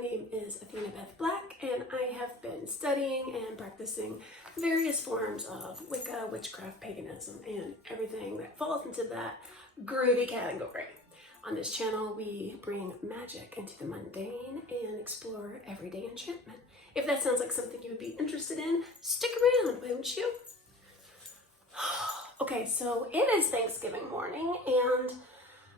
name is Athena Beth Black, and I have been studying and practicing various forms of Wicca, witchcraft, paganism, and everything that falls into that groovy category. On this channel, we bring magic into the mundane and explore everyday enchantment. If that sounds like something you would be interested in, stick around, won't you? Okay, so it is Thanksgiving morning, and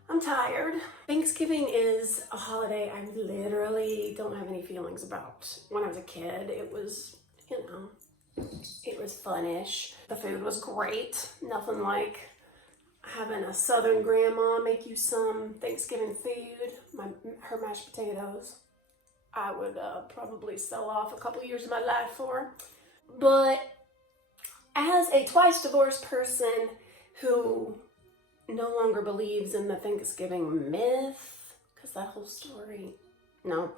I'm tired. Thanksgiving is a holiday I literally don't have any feelings about. When I was a kid, it was, it was fun-ish. The food was great. Nothing like having a Southern grandma make you some Thanksgiving food. Her mashed potatoes, I would probably sell off a couple years of my life for. But as a twice divorced person who no longer believes in the Thanksgiving myth, because that whole story, no,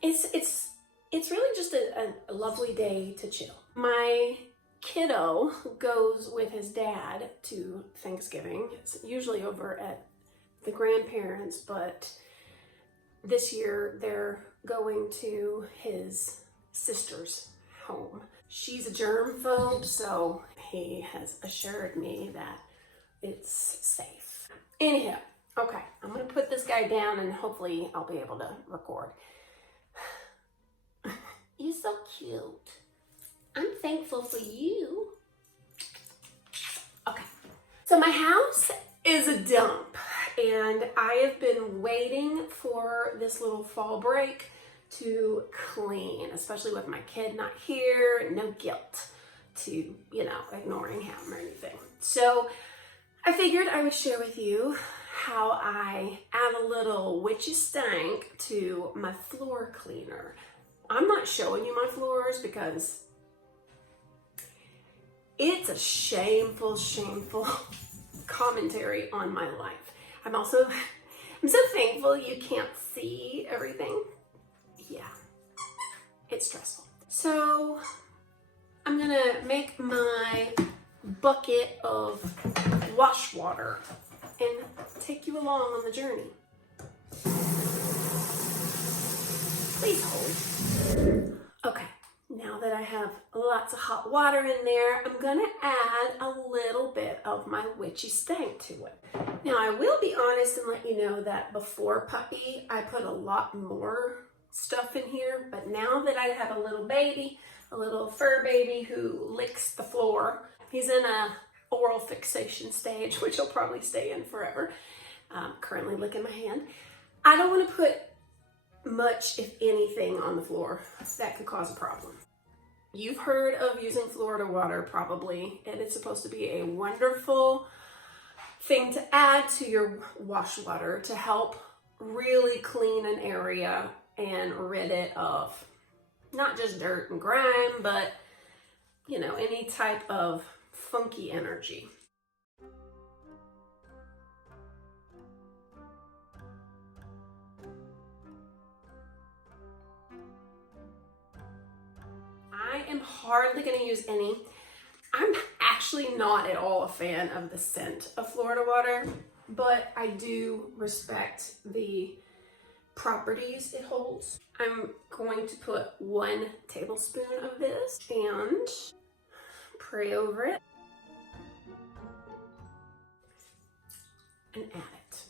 it's really just a lovely day to chill. My kiddo goes with his dad to Thanksgiving. It's usually over at the grandparents', but this year they're going to his sister's home. She's a germphobe, so he has assured me that it's safe. Anyhow, okay, I'm gonna put this guy down and hopefully I'll be able to record. You're so cute. I'm thankful for you. Okay, so my house is a dump and I have been waiting for this little fall break to clean, especially with my kid not here. No guilt to, ignoring him or anything. So I figured I would share with you how I add a little witchy stank to my floor cleaner. I'm not showing you my floors because it's a shameful commentary on my life. I'm so thankful you can't see everything. Yeah, it's stressful. So I'm gonna make my bucket of wash water and take you along on the journey. Please hold. Okay, now that I have lots of hot water in there, I'm gonna add a little bit of my witchy stank to it. Now I will be honest and let you know that before puppy, I put a lot more stuff in here, but now that I have a little baby, a little fur baby who licks the floor, he's in a oral fixation stage, which he'll probably stay in forever. Currently licking my hand. I don't want to put much, if anything, on the floor that could cause a problem. You've heard of using Florida water probably, and it's supposed to be a wonderful thing to add to your wash water to help really clean an area and rid it of not just dirt and grime, but any type of funky energy. I am hardly going to use any. I'm actually not at all a fan of the scent of Florida water, but I do respect the properties it holds. I'm going to put 1 tablespoon of this and pray over it and add it.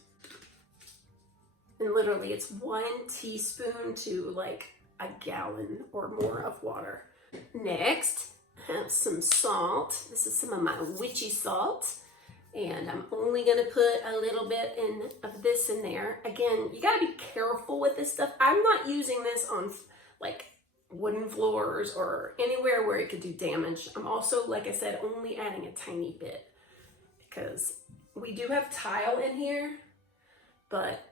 And literally it's 1 teaspoon to like a gallon or more of water. Next, I have some salt. This is some of my witchy salt. And I'm only gonna put a little bit of this in there. Again, you gotta be careful with this stuff. I'm not using this on like wooden floors or anywhere where it could do damage. I'm also, like I said, only adding a tiny bit because we do have tile in here, but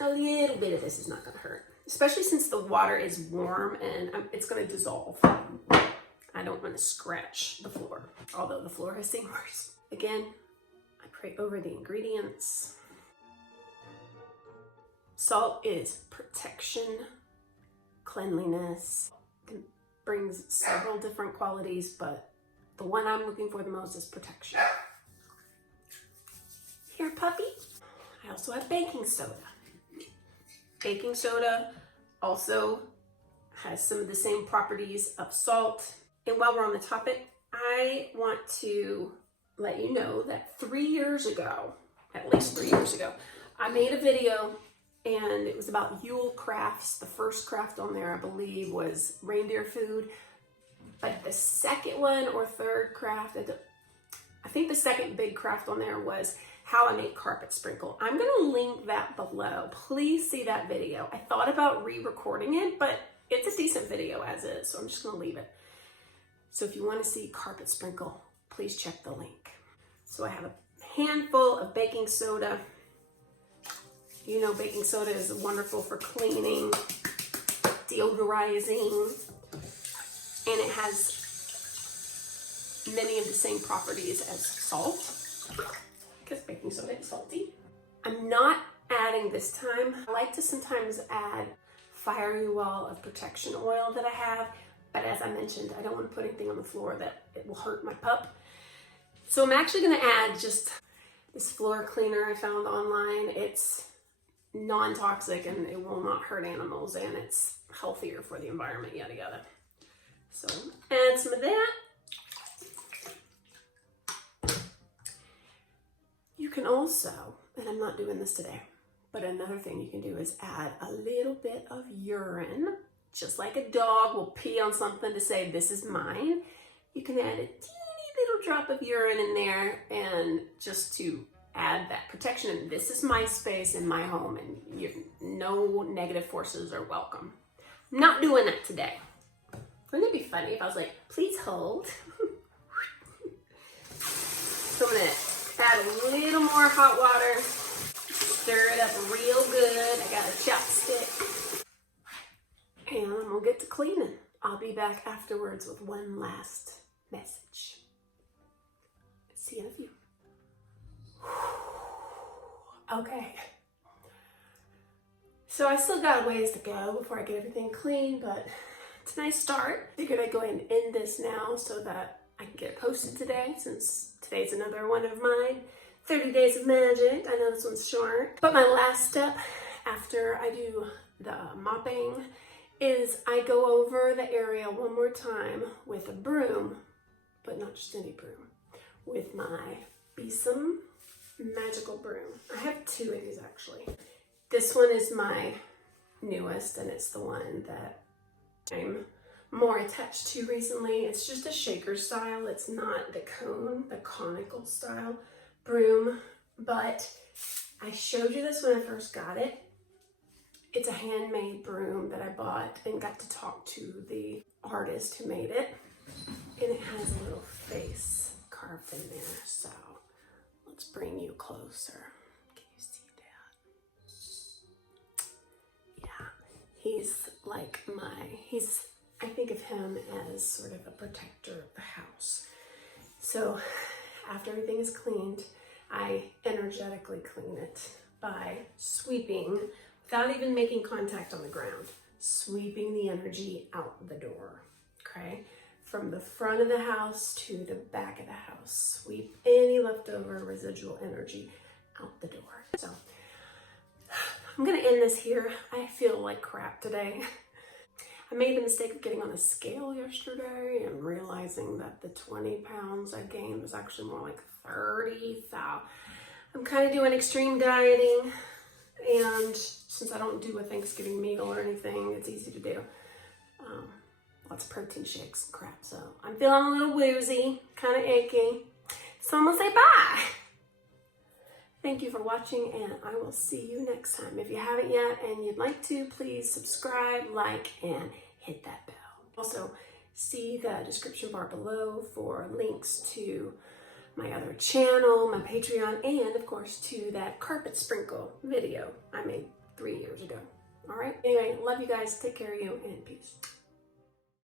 a little bit of this is not gonna hurt, especially since the water is warm and it's gonna dissolve. I don't wanna scratch the floor, although the floor has seen worse. Again, I pray over the ingredients. Salt is protection, cleanliness. It brings several different qualities, but the one I'm looking for the most is protection. Here, puppy. I also have baking soda. Baking soda also has some of the same properties of salt. And while we're on the topic, I want to let you know that 3 years ago, at least 3 years ago, I made a video and it was about Yule crafts. The first craft on there, I believe, was reindeer food. But the second one or third craft, I think the second big craft on there was how I make carpet sprinkle. I'm gonna link that below. Please see that video. I thought about re-recording it, but it's a decent video as is, so I'm just gonna leave it. So if you wanna see carpet sprinkle, please check the link. So I have a handful of baking soda. You know baking soda is wonderful for cleaning, deodorizing, and it has many of the same properties as salt, because baking soda is salty. I'm not adding this time. I like to sometimes add fiery wall of protection oil that I have, but as I mentioned, I don't want to put anything on the floor that it will hurt my pup. So I'm actually gonna add just this floor cleaner I found online. It's non-toxic and it will not hurt animals, and it's healthier for the environment, yada yada. So add some of that. You can also, and I'm not doing this today, but another thing you can do is add a little bit of urine, just like a dog will pee on something to say, this is mine. You can add a teeny little drop of urine in there, and just to add that protection. And this is my space in my home, and no negative forces are welcome. I'm not doing that today. Wouldn't it be funny if I was like, please hold? So I'm gonna add a little more hot water, stir it up real good. I got a chopstick, and we'll get to cleaning. I'll be back afterwards with one last message. See you in a few. Okay. So I still got a ways to go before I get everything clean, but it's a nice start. Figured I'd go ahead and end this now so that I can get it posted today, since today's another one of mine. 30 Days of Magick. I know this one's short. But my last step after I do the mopping is I go over the area one more time with a broom, but not just any broom, with my Besom Magickal broom. I have two of these actually. This one is my newest, and it's the one that I'm more attached to recently. It's just a shaker style. It's not the cone, the conical style broom, but I showed you this when I first got it. It's a handmade broom that I bought and got to talk to the artist who made it. And it has a little face carved in there, so let's bring you closer. Can you see that? Yeah, he's like I think of him as sort of a protector of the house. So after everything is cleaned, I energetically clean it by sweeping, without even making contact on the ground, sweeping the energy out the door, okay? From the front of the house to the back of the house. Sweep any leftover residual energy out the door. So I'm gonna end this here. I feel like crap today. I made the mistake of getting on a scale yesterday and realizing that the 20 pounds I gained was actually more like 30. So I'm kind of doing extreme dieting, and since I don't do a Thanksgiving meal or anything, it's easy to do. Lots of protein shakes and crap. So I'm feeling a little woozy, kind of achy. So I'm gonna say bye. Thank you for watching, and I will see you next time. If you haven't yet and you'd like to, please subscribe, like, and hit that bell. Also, see the description bar below for links to my other channel, my Patreon, and of course to that carpet sprinkle video I made 3 years ago. All right, anyway, love you guys, take care of you, and peace.